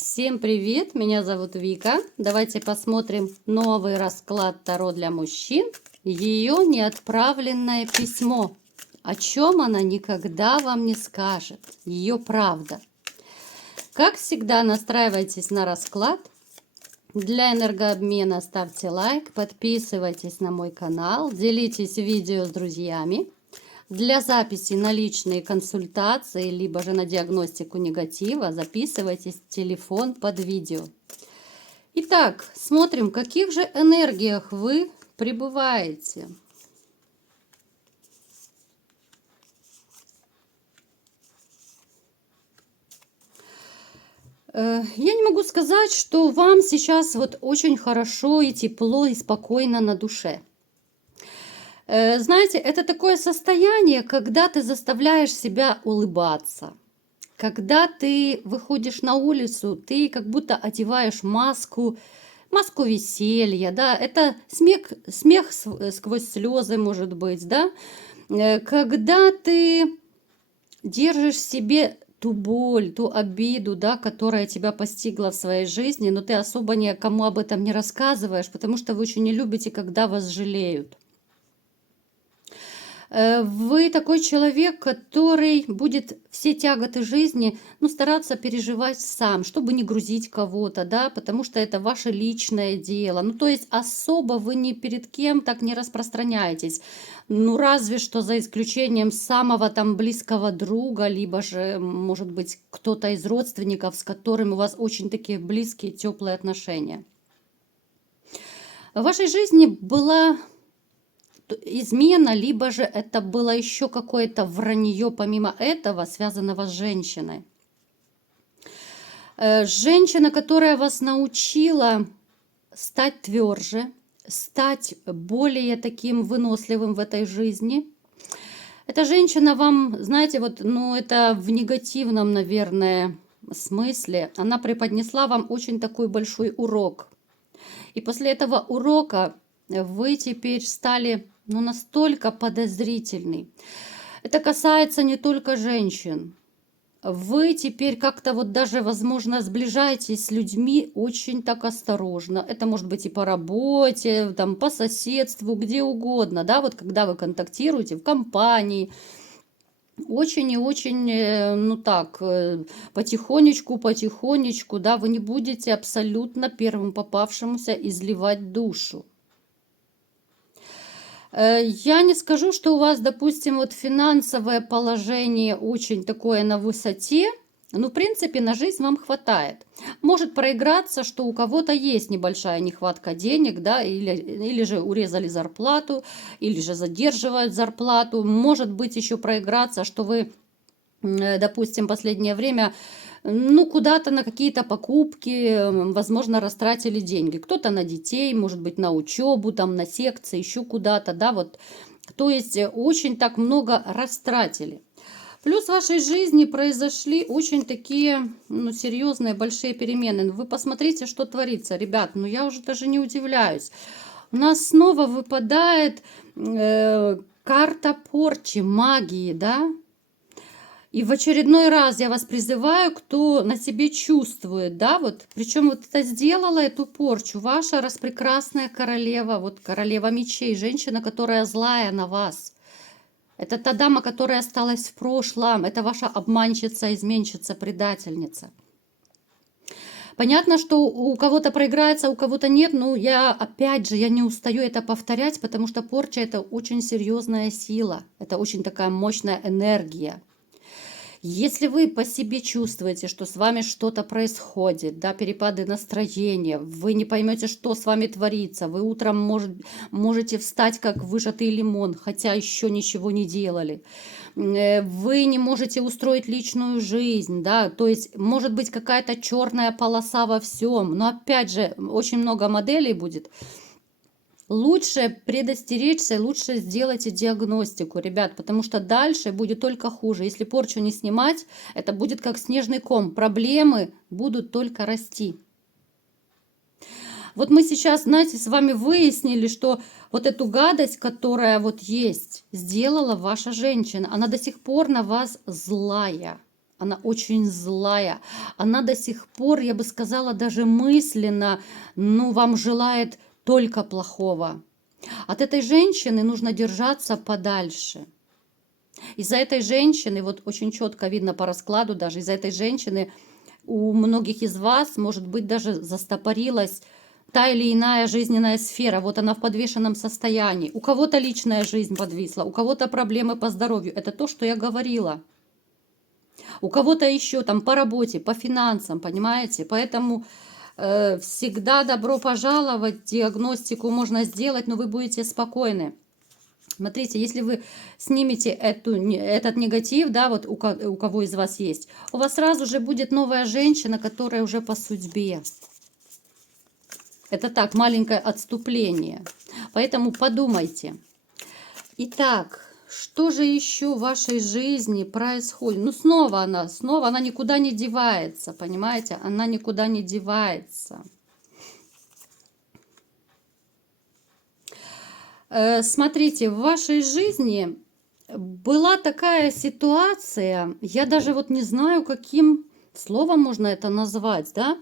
Всем привет, меня зовут Вика. Давайте посмотрим новый расклад Таро для мужчин. Ее неотправленное письмо. О чем она никогда вам не скажет. Ее правда. Как всегда, настраивайтесь на расклад. Для энергообмена ставьте лайк, подписывайтесь на мой канал, делитесь видео с друзьями. Для записи на личные консультации, либо же на диагностику негатива, записывайтесь в телефон под видео. Итак, смотрим, в каких же энергиях вы пребываете. Я не могу сказать, что вам сейчас вот очень хорошо и тепло и спокойно на душе. Знаете, это такое состояние, когда ты заставляешь себя улыбаться. Когда ты выходишь на улицу, ты как будто одеваешь маску веселья, да, это смех сквозь слезы, может быть, да. Когда ты держишь в себе ту боль, ту обиду, да, которая тебя постигла в своей жизни, но ты особо никому об этом не рассказываешь, потому что вы очень не любите, когда вас жалеют. Вы такой человек, который будет все тяготы жизни, стараться переживать сам, чтобы не грузить кого-то, да, потому что это ваше личное дело. То есть особо вы ни перед кем так не распространяетесь. Разве что за исключением самого там близкого друга, либо же, может быть, кто-то из родственников, с которым у вас очень такие близкие, теплые отношения. В вашей жизни была измена, либо же это было еще какое-то вранье помимо этого, связанного с женщиной. Женщина, которая вас научила стать тверже, стать более таким выносливым в этой жизни. Эта женщина вам, знаете, это в негативном, наверное, смысле. Она преподнесла вам очень такой большой урок. И после этого урока вы теперь стали настолько подозрительный. Это касается не только женщин. Вы теперь как-то даже, возможно, сближаетесь с людьми очень так осторожно. Это может быть и по работе, там, по соседству, где угодно, да, когда вы контактируете в компании. Очень и очень, потихонечку, да, вы не будете абсолютно первым попавшемуся изливать душу. Я не скажу, что у вас, допустим, финансовое положение очень такое на высоте, но, в принципе, на жизнь вам хватает. Может проиграться, что у кого-то есть небольшая нехватка денег, да, или же урезали зарплату, или же задерживают зарплату. Может быть еще проиграться, что вы, допустим, в последнее время куда-то на какие-то покупки, возможно, растратили деньги. Кто-то на детей, может быть, на учебу, там, на секции, еще куда-то, да, То есть очень так много растратили. Плюс в вашей жизни произошли очень такие, серьезные, большие перемены. Вы посмотрите, что творится, ребят, я уже даже не удивляюсь. У нас снова выпадает карта порчи, магии, да. И в очередной раз я вас призываю, кто на себе чувствует, да, причем это сделала эту порчу ваша распрекрасная королева, королева мечей, женщина, которая злая на вас. Это та дама, которая осталась в прошлом, это ваша обманщица, изменщица, предательница. Понятно, что у кого-то проиграется, у кого-то нет, но опять же, я не устаю это повторять, потому что порча – это очень серьезная сила, это очень такая мощная энергия. Если вы по себе чувствуете, что с вами что-то происходит, да, перепады настроения, вы не поймете, что с вами творится, вы утром можете встать как выжатый лимон, хотя еще ничего не делали, вы не можете устроить личную жизнь, да, то есть может быть какая-то черная полоса во всем, но опять же, очень много моделей будет. Лучше предостеречься, лучше сделайте диагностику, ребят, потому что дальше будет только хуже. Если порчу не снимать, это будет как снежный ком. Проблемы будут только расти. Мы сейчас, знаете, с вами выяснили, что эту гадость, которая есть, сделала ваша женщина. Она до сих пор на вас злая. она очень злая, она до сих пор, я бы сказала, даже мысленно, ну, вам желает только плохого. От этой женщины нужно держаться подальше. Из-за этой женщины, вот очень четко видно по раскладу даже, из-за этой женщины у многих из вас, может быть, даже застопорилась та или иная жизненная сфера. Вот она в подвешенном состоянии. У кого-то личная жизнь подвисла, у кого-то проблемы по здоровью. Это то, что я говорила. У кого-то еще там по работе, по финансам, понимаете? Поэтому всегда добро пожаловать, диагностику можно сделать, но вы будете спокойны. Смотрите, если вы снимете этот негатив, да, вот у кого из вас есть, у вас сразу же будет новая женщина, которая уже по судьбе. Это так, маленькое отступление. Поэтому подумайте. Итак, что же еще в вашей жизни происходит? Ну, снова она никуда не девается, понимаете? Она никуда не девается. Смотрите, в вашей жизни была такая ситуация, я даже вот не знаю, каким словом можно это назвать, да?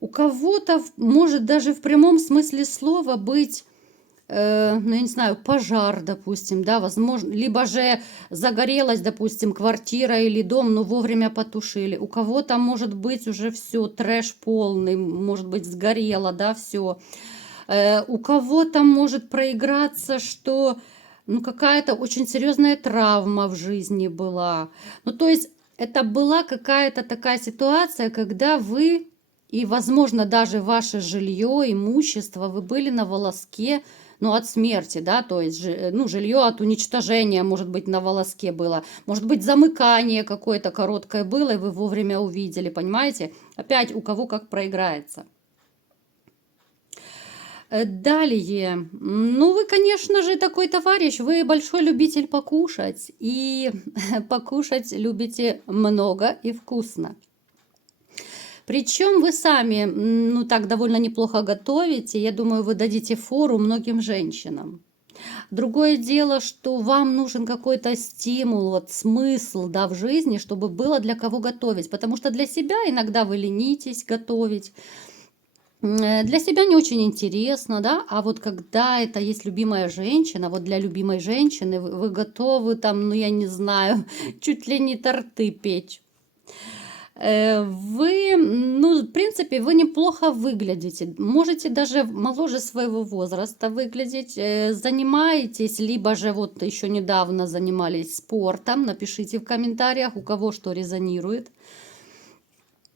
У кого-то может даже в прямом смысле слова быть, ну, я не знаю, пожар, допустим, да, возможно, либо же загорелась, допустим, квартира или дом, но вовремя потушили. У кого-то может быть уже все, трэш полный, может быть, сгорело, да, все. У кого-то может проиграться, что ну, какая-то очень серьезная травма в жизни была. Ну, то есть это была какая-то такая ситуация, когда вы и, возможно, даже ваше жилье, имущество, вы были на волоске, ну, от смерти, да, то есть, ну, жилье от уничтожения, может быть, на волоске было, может быть, замыкание какое-то короткое было, и вы вовремя увидели, понимаете? Опять у кого как проиграется. Далее, ну вы, конечно же, такой товарищ, вы большой любитель покушать, и покушать любите много и вкусно. Причем вы сами, ну так, довольно неплохо готовите, я думаю, вы дадите фору многим женщинам. Другое дело, что вам нужен какой-то стимул, вот смысл, да, в жизни, чтобы было для кого готовить, потому что для себя иногда вы ленитесь готовить, для себя не очень интересно, да, а вот когда это есть любимая женщина, вот для любимой женщины вы готовы там, ну я не знаю, чуть ли не торты печь. Вы, ну, в принципе, вы неплохо выглядите, можете даже моложе своего возраста выглядеть, занимаетесь, либо же вот еще недавно занимались спортом, напишите в комментариях, у кого что резонирует.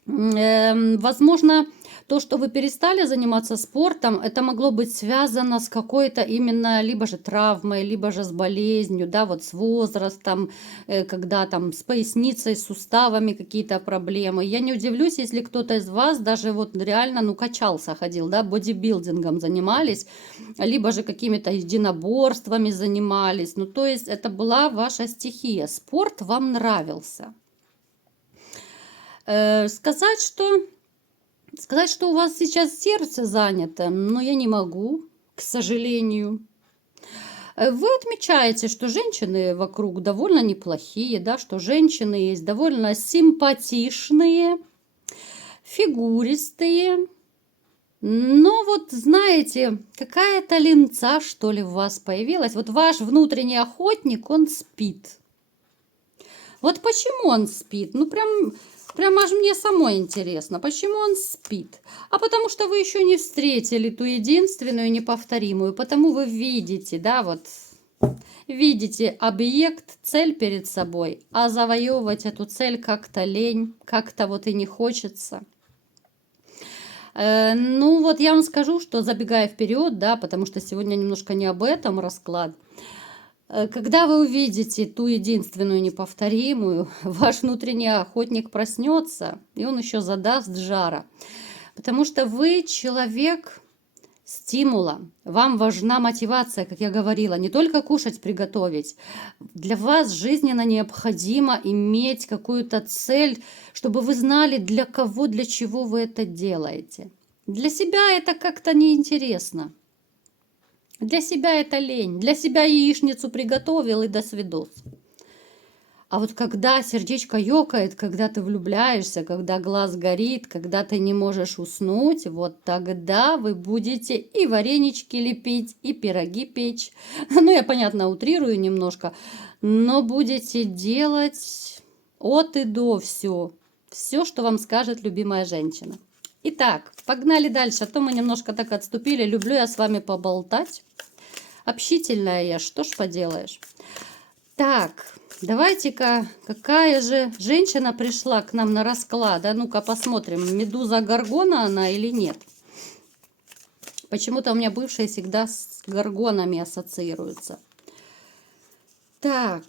Возможно, то, что вы перестали заниматься спортом, это могло быть связано с какой-то именно либо же травмой, либо же с болезнью, да, вот с возрастом, когда там с поясницей, с суставами какие-то проблемы. Я не удивлюсь, если кто-то из вас даже вот реально, ну, качался, ходил, да, бодибилдингом занимались, либо же какими-то единоборствами занимались. Ну, то есть это была ваша стихия. Спорт вам нравился. Сказать, что у вас сейчас сердце занято, но я не могу, к сожалению. Вы отмечаете, что женщины вокруг довольно неплохие, да, что женщины есть довольно симпатичные, фигуристые. Но вот, знаете, какая-то линца, что ли, в вас появилась. Вот ваш внутренний охотник, он спит. Вот почему он спит? Ну, прям аж мне самой интересно, почему он спит. А потому что вы еще не встретили ту единственную, неповторимую. Потому вы видите, да, вот, видите объект, цель перед собой. А завоевывать эту цель как-то лень, как-то вот и не хочется. Ну, вот я вам скажу, что забегая вперед, да, потому что сегодня немножко не об этом расклад. Когда вы увидите ту единственную неповторимую, ваш внутренний охотник проснется, и он еще задаст жара. Потому что вы человек стимула, вам важна мотивация, как я говорила, не только кушать, приготовить. Для вас жизненно необходимо иметь какую-то цель, чтобы вы знали, для кого, для чего вы это делаете. Для себя это как-то неинтересно. Для себя это лень. Для себя яичницу приготовил и до свидос. А вот когда сердечко ёкает, когда ты влюбляешься, когда глаз горит, когда ты не можешь уснуть, вот тогда вы будете и варенички лепить, и пироги печь. Ну, я, понятно, утрирую немножко, но будете делать от и до все. Все, что вам скажет любимая женщина. Итак, погнали дальше, а то мы немножко так отступили. Люблю я с вами поболтать. Общительная я, что ж поделаешь. Так, давайте-ка, какая же женщина пришла к нам на расклад? А ну-ка посмотрим, Медуза Горгона она или нет. Почему-то у меня бывшие всегда с горгонами ассоциируются. Так,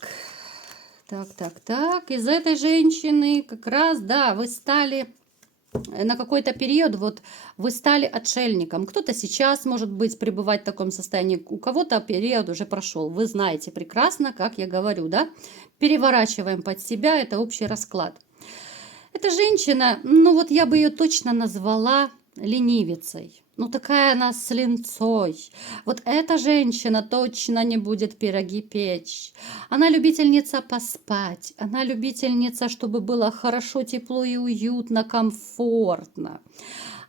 так. Из этой женщины как раз, да, вы стали на какой-то период, вот вы стали отшельником. Кто-то сейчас, может быть, пребывать в таком состоянии, у кого-то период уже прошел. Вы знаете прекрасно, как я говорю, да? Переворачиваем под себя, это общий расклад. Эта женщина, ну вот я бы ее точно назвала ленивицей. Ну такая она с линцой. Вот эта женщина точно не будет пироги печь. Она любительница поспать. Она любительница, чтобы было хорошо, тепло и уютно, комфортно.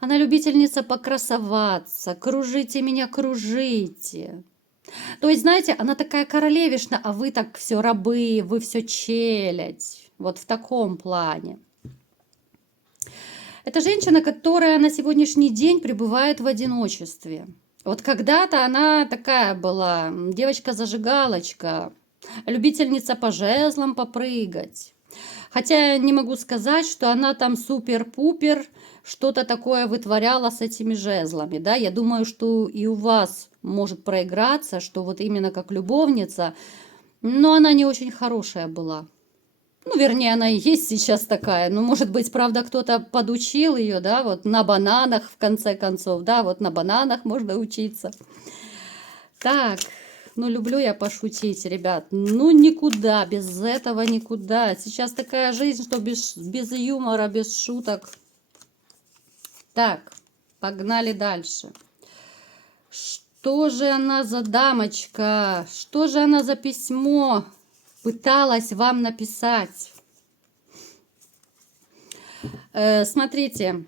Она любительница покрасоваться. Кружите меня, кружите. То есть, знаете, она такая королевишна, а вы так все рабы, вы все челядь. Вот в таком плане. Это женщина, которая на сегодняшний день пребывает в одиночестве. Вот когда-то она такая была, девочка-зажигалочка, любительница по жезлам попрыгать. Хотя не могу сказать, что она там супер-пупер что-то такое вытворяла с этими жезлами. Да? Я думаю, что и у вас может проиграться, что вот именно как любовница, но она не очень хорошая была. Ну, вернее, она и есть сейчас такая. Ну, может быть, правда, кто-то подучил ее, да, вот на бананах, в конце концов, да, вот на бананах можно учиться. Так, ну, люблю я пошутить, ребят. Ну, никуда, без этого никуда. Сейчас такая жизнь, что без юмора, без шуток. Так, погнали дальше. Что же она за дамочка? Что же она за письмо пыталась вам написать? Смотрите,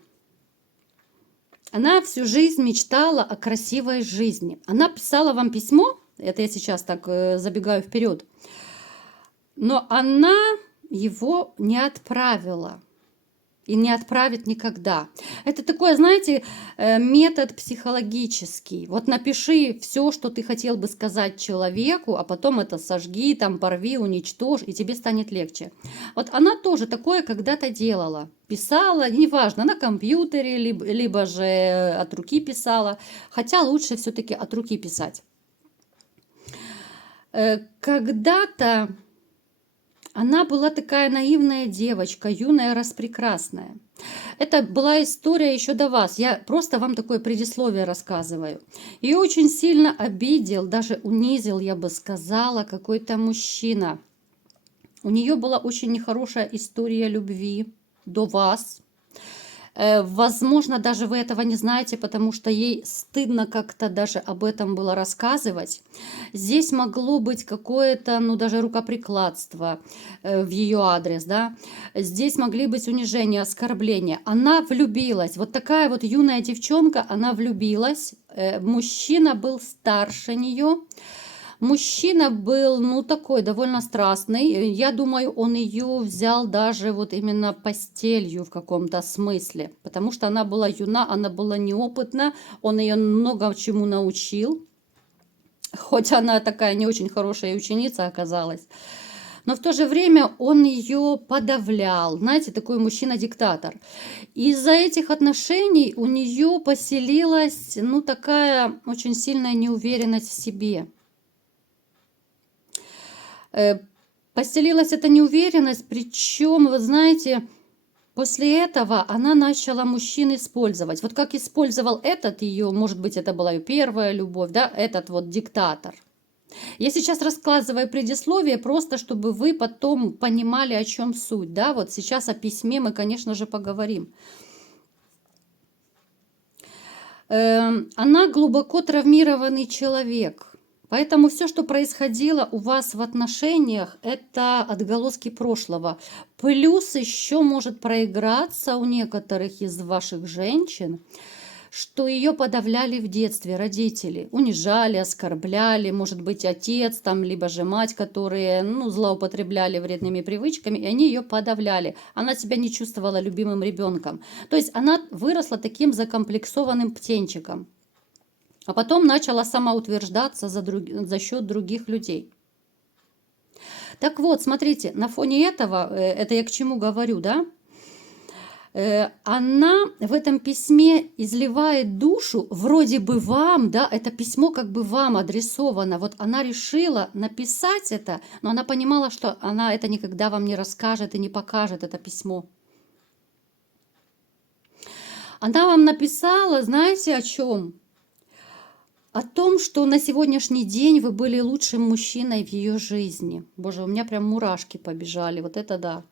она всю жизнь мечтала о красивой жизни. Она писала вам письмо, это я сейчас так забегаю вперед, но она его не отправила. И не отправит никогда. Это такой, знаете, метод психологический. Вот напиши все, что ты хотел бы сказать человеку, а потом это сожги, там порви, уничтожь, и тебе станет легче. Вот она тоже такое когда-то делала. Писала, неважно, на компьютере, либо же от руки писала. Хотя лучше все-таки от руки писать. Когда-то она была такая наивная девочка, юная, распрекрасная. Это была история еще до вас. Я просто вам такое предисловие рассказываю. Ее очень сильно обидел, даже унизил, я бы сказала, какой-то мужчина. У нее была очень нехорошая история любви до вас. Возможно, даже вы этого не знаете, потому что ей стыдно как-то даже об этом было рассказывать. Здесь могло быть какое-то, ну, даже рукоприкладство в ее адрес, да. Здесь могли быть унижения, оскорбления. Она влюбилась. Вот такая вот юная девчонка, она влюбилась. Мужчина был старше нее. Мужчина был, ну, такой довольно страстный. Я думаю, он ее взял даже вот именно постелью в каком-то смысле, потому что она была юна, она была неопытна, он ее много чему научил, хоть она такая не очень хорошая ученица оказалась. Но в то же время он ее подавлял. Знаете, такой мужчина-диктатор. Из-за этих отношений у нее поселилась, ну, такая очень сильная неуверенность в себе. Поселилась эта неуверенность, причем, вы знаете, после этого она начала мужчин использовать. Вот как использовал этот ее, может быть, это была ее первая любовь, да, этот вот диктатор. Я сейчас рассказываю предисловие, просто чтобы вы потом понимали, о чем суть, да, вот сейчас о письме мы, конечно же, поговорим. Она глубоко травмированный человек. Поэтому все, что происходило у вас в отношениях, это отголоски прошлого. Плюс еще может проиграться у некоторых из ваших женщин, что ее подавляли в детстве родители, унижали, оскорбляли, может быть, отец там, либо же мать, которые, ну, злоупотребляли вредными привычками, и они ее подавляли. Она себя не чувствовала любимым ребенком. То есть она выросла таким закомплексованным птенчиком, а потом начала самоутверждаться за счет других людей. Так вот, смотрите, на фоне этого, это я к чему говорю, да? Она в этом письме изливает душу, вроде бы вам, да, это письмо как бы вам адресовано. Вот она решила написать это, но она понимала, что она это никогда вам не расскажет и не покажет, это письмо. Она вам написала, знаете, о чем? О том, что на сегодняшний день вы были лучшим мужчиной в ее жизни. Боже, у меня прям мурашки побежали, вот это да.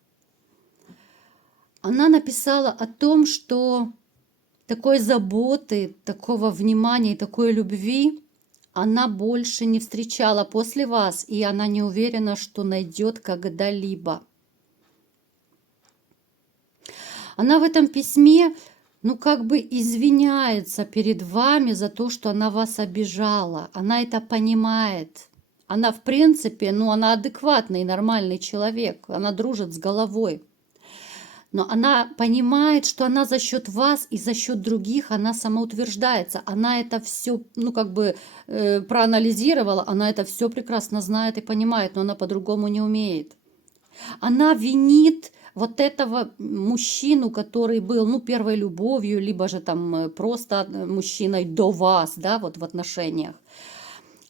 Она написала о том, что такой заботы, такого внимания, такой любви она больше не встречала после вас, и она не уверена, что найдет когда-либо. Она в этом письме, ну, как бы извиняется перед вами за то, что она вас обижала. Она это понимает. Она, в принципе, ну, она адекватный, нормальный человек. Она дружит с головой. Но она понимает, что она за счет вас и за счет других, она самоутверждается. Она это все, ну, как бы проанализировала, она это все прекрасно знает и понимает, но она по-другому не умеет. Она винит вот этого мужчину, который был, ну, первой любовью, либо же там просто мужчиной до вас, да, вот в отношениях.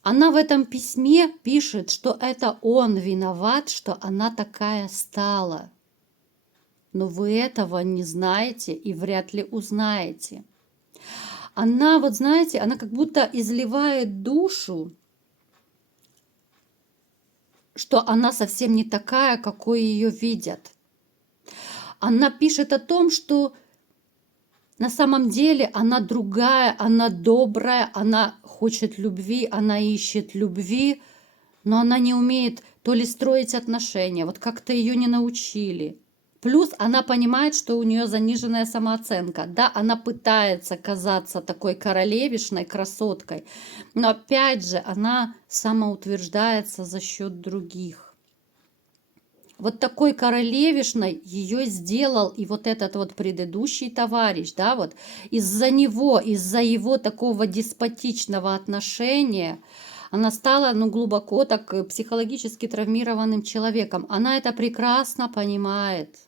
Она в этом письме пишет, что это он виноват, что она такая стала. Но вы этого не знаете и вряд ли узнаете. Она, вот знаете, она как будто изливает душу, что она совсем не такая, какой ее видят. Она пишет о том, что на самом деле она другая, она добрая, она хочет любви, она ищет любви, но она не умеет то ли строить отношения, вот как-то ее не научили. Плюс она понимает, что у нее заниженная самооценка. Да, она пытается казаться такой королевишной, красоткой, но опять же она самоутверждается за счет других. Вот такой королевишной ее сделал и вот этот вот предыдущий товарищ, да, вот из-за него, из-за его такого деспотичного отношения, она стала, ну, глубоко так психологически травмированным человеком. Она это прекрасно понимает.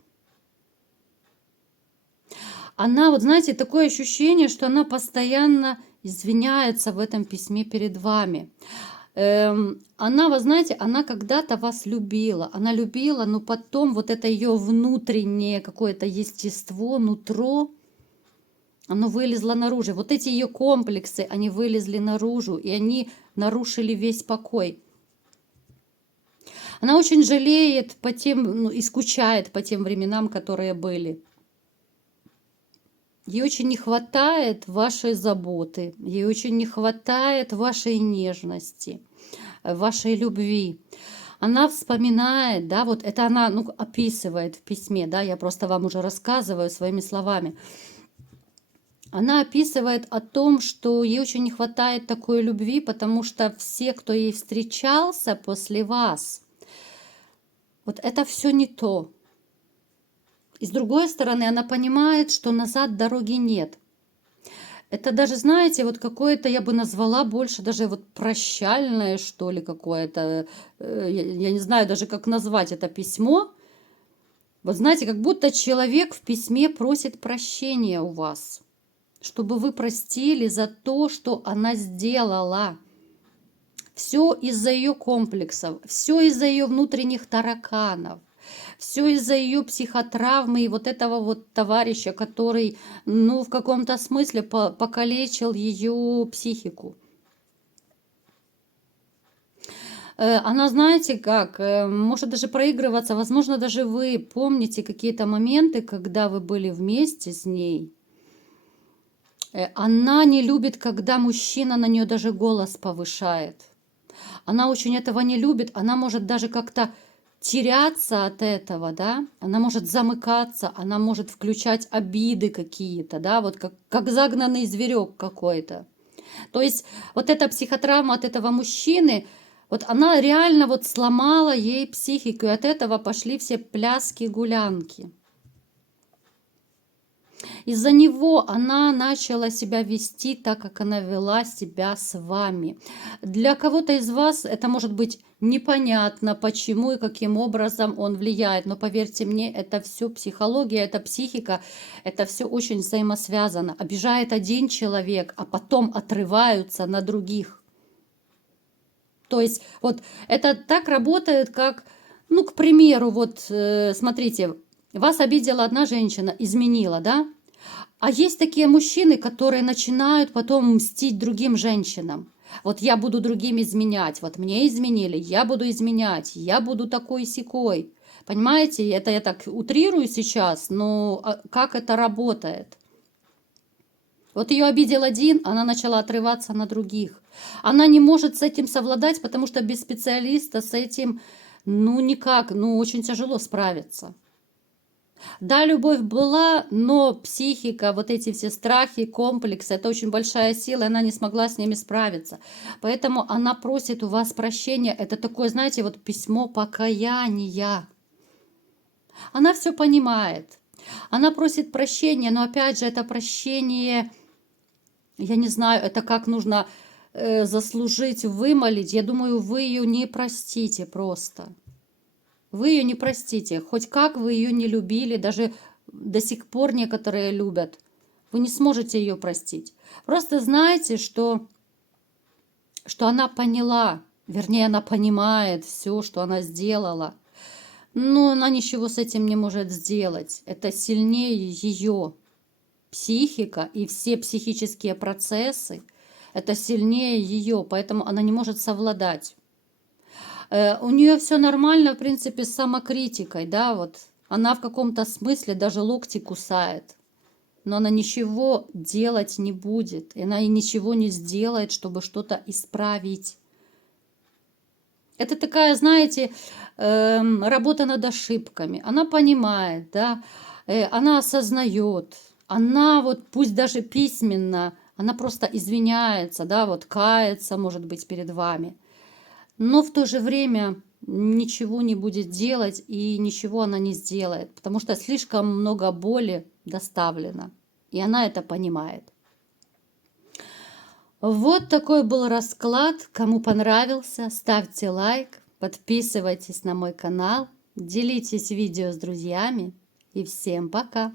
Она, вот знаете, такое ощущение, что она постоянно извиняется в этом письме перед вами. Она, вы знаете, она когда-то вас любила. Она любила, но потом вот это ее внутреннее какое-то естество, нутро, оно вылезло наружу. Вот эти ее комплексы, они вылезли наружу, и они нарушили весь покой. Она очень жалеет по тем, ну, и скучает по тем временам, которые были. Ей очень не хватает вашей заботы, ей очень не хватает вашей нежности, вашей любви. Она вспоминает, да, вот это она, ну, описывает в письме, да, я просто вам уже рассказываю своими словами. Она описывает о том, что ей очень не хватает такой любви, потому что все, кто ей встречался после вас, вот это все не то. И с другой стороны, она понимает, что назад дороги нет. Это даже, знаете, вот какое-то, я бы назвала больше даже вот прощальное, что ли, какое-то. Я не знаю даже, как назвать это письмо. Вот знаете, как будто человек в письме просит прощения у вас, чтобы вы простили за то, что она сделала. Все из-за ее комплексов, все из-за ее внутренних тараканов. Все из-за ее психотравмы и вот этого вот товарища, который, ну, в каком-то смысле покалечил ее психику. Она, знаете как, может даже проигрываться, возможно, даже вы помните какие-то моменты, когда вы были вместе с ней. Она не любит, когда мужчина на нее даже голос повышает. Она очень этого не любит, она может даже как-то теряться от этого, да, она может замыкаться, она может включать обиды какие-то, да, вот как загнанный зверек какой-то. То есть вот эта психотравма от этого мужчины, вот она реально вот сломала ей психику, и от этого пошли все пляски, гулянки. Из-за него она начала себя вести так, как она вела себя с вами. Для кого-то из вас это может быть непонятно, почему и каким образом он влияет. Но поверьте мне, это все психология, это психика, это все очень взаимосвязано. Обижает один человек, а потом отрываются на других. То есть вот это так работает, как, ну, к примеру, вот смотрите, вас обидела одна женщина, изменила, да? А есть такие мужчины, которые начинают потом мстить другим женщинам. Вот я буду другим изменять, вот мне изменили, я буду изменять, я буду такой-сякой. Понимаете, это я так утрирую сейчас, но как это работает? Вот ее обидел один, она начала отрываться на других. Она не может с этим совладать, потому что без специалиста с этим, ну никак, ну очень тяжело справиться. Да, любовь была, но психика, вот эти все страхи, комплексы, это очень большая сила, и она не смогла с ними справиться. Поэтому она просит у вас прощения. Это такое, знаете, вот письмо покаяния. Она все понимает. Она просит прощения, но опять же, это прощение, я не знаю, это как нужно заслужить, вымолить. Я думаю, вы ее не простите просто. Вы ее не простите. Хоть как вы ее не любили, даже до сих пор некоторые любят. Вы не сможете ее простить. Просто знайте, что она поняла, вернее, она понимает все, что она сделала. Но она ничего с этим не может сделать. Это сильнее ее психика и все психические процессы. Это сильнее ее, поэтому она не может совладать. У нее все нормально, в принципе, с самокритикой, да, вот. Она в каком-то смысле даже локти кусает, но она ничего делать не будет, и она и ничего не сделает, чтобы что-то исправить. Это такая, знаете, работа над ошибками. Она понимает, да, она осознает, она вот пусть даже письменно, она просто извиняется, да, вот кается, может быть, перед вами. Но в то же время ничего не будет делать и ничего она не сделает, потому что слишком много боли доставлено, и она это понимает. Вот такой был расклад. Кому понравился, ставьте лайк, подписывайтесь на мой канал, делитесь видео с друзьями и всем пока!